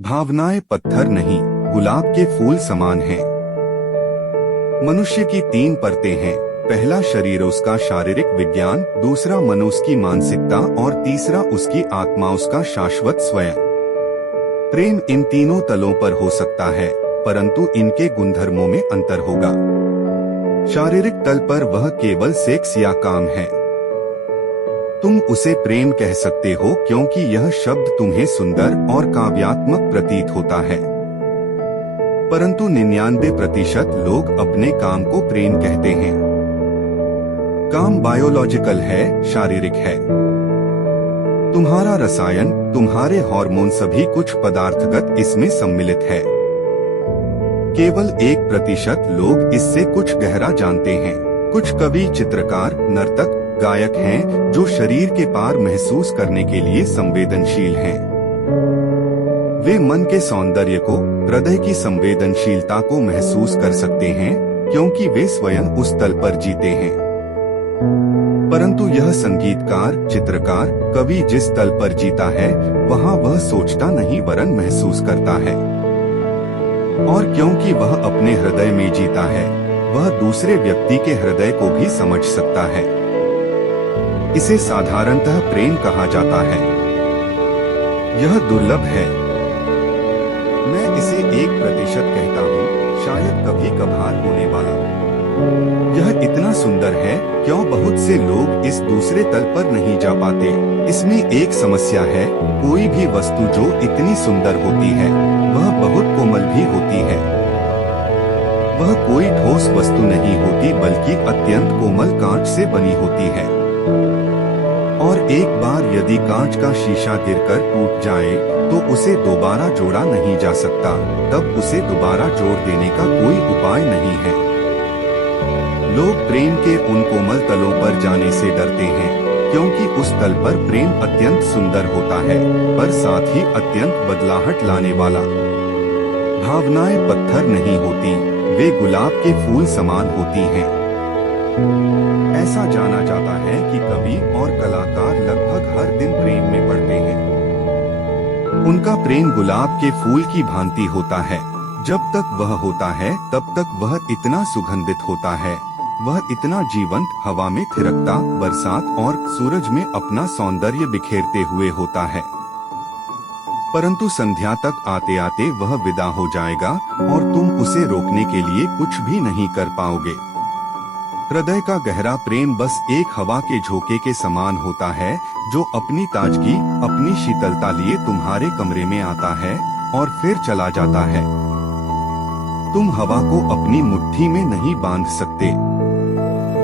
भावनाएं पत्थर नहीं, गुलाब के फूल समान हैं। मनुष्य की 3 परतें हैं। पहला शरीर उसका शारीरिक विज्ञान, दूसरा मन उसकी मानसिकता और तीसरा उसकी आत्मा उसका शाश्वत स्वयं। प्रेम इन तीनों तलों पर हो सकता है, परंतु इनके गुणधर्मों में अंतर होगा। शारीरिक तल पर वह केवल सेक्स या काम है। तुम उसे प्रेम कह सकते हो क्योंकि यह शब्द तुम्हें सुंदर और काव्यात्मक प्रतीत होता है, परंतु 99% लोग अपने काम को प्रेम कहते हैं। काम बायोलॉजिकल है, शारीरिक है। तुम्हारा रसायन, तुम्हारे हार्मोन, सभी कुछ पदार्थगत इसमें सम्मिलित है। केवल 1% लोग इससे कुछ गहरा जानते हैं। कुछ कवि, चित्रकार, नर्तक, गायक हैं जो शरीर के पार महसूस करने के लिए संवेदनशील हैं। वे मन के सौंदर्य को, हृदय की संवेदनशीलता को महसूस कर सकते हैं क्योंकि वे स्वयं उस तल पर जीते हैं। परंतु यह संगीतकार, चित्रकार, कवि जिस तल पर जीता है वहाँ वह सोचता नहीं वरन महसूस करता है। और क्योंकि वह अपने हृदय में जीता है, वह दूसरे व्यक्ति के हृदय को भी समझ सकता है। इसे साधारणतः प्रेम कहा जाता है। यह दुर्लभ है। मैं इसे 1% कहता हूँ, शायद कभी कभार होने वाला। यह इतना सुंदर है क्यों बहुत से लोग इस दूसरे तल पर नहीं जा पाते। इसमें एक समस्या है, कोई भी वस्तु जो इतनी सुंदर होती है वह बहुत कोमल भी होती है। वह कोई ठोस वस्तु नहीं होती बल्कि अत्यंत कोमल कांच से बनी होती है। और एक बार यदि कांच का शीशा गिरकर टूट जाए तो उसे दोबारा जोड़ा नहीं जा सकता, तब उसे दोबारा जोड़ देने का कोई उपाय नहीं है। लोग प्रेम के उन कोमल तलों पर जाने से डरते हैं क्योंकि उस तल पर प्रेम अत्यंत सुंदर होता है, पर साथ ही अत्यंत बदलाहट लाने वाला। भावनाएं पत्थर नहीं होती, वे गुलाब के फूल समान होती हैं। ऐसा जाना जाता है कि कवि और कलाकार लगभग हर दिन प्रेम में पड़ते हैं। उनका प्रेम गुलाब के फूल की भांति होता है। जब तक वह होता है तब तक वह इतना सुगंधित होता है, वह इतना जीवंत, हवा में थिरकता, बरसात और सूरज में अपना सौंदर्य बिखेरते हुए होता है। परंतु संध्या तक आते आते वह विदा हो जाएगा और तुम उसे रोकने के लिए कुछ भी नहीं कर पाओगे। हृदय का गहरा प्रेम बस एक हवा के झोंके के समान होता है जो अपनी ताजगी, अपनी शीतलता लिए तुम्हारे कमरे में आता है और फिर चला जाता है। तुम हवा को अपनी मुट्ठी में नहीं बांध सकते।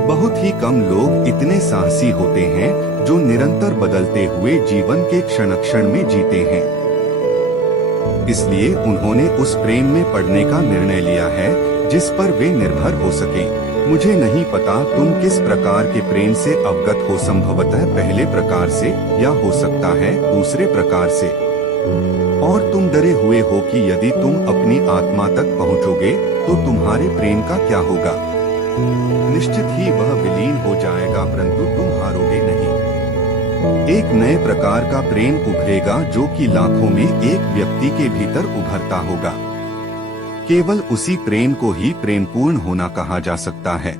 बहुत ही कम लोग इतने साहसी होते हैं जो निरंतर बदलते हुए जीवन के क्षण क्षण में जीते हैं। इसलिए उन्होंने उस प्रेम में पड़ने का निर्णय लिया है जिस पर वे निर्भर हो सके। मुझे नहीं पता तुम किस प्रकार के प्रेम से अवगत हो, संभवतः पहले प्रकार से या हो सकता है दूसरे प्रकार से। और तुम डरे हुए हो कि यदि तुम अपनी आत्मा तक पहुंचोगे तो तुम्हारे प्रेम का क्या होगा। निश्चित ही वह विलीन हो जाएगा, परंतु तुम हारोगे नहीं। एक नए प्रकार का प्रेम उभरेगा जो कि लाखों में एक व्यक्ति के भीतर उभरता होगा। केवल उसी प्रेम को ही प्रेमपूर्ण होना कहा जा सकता है।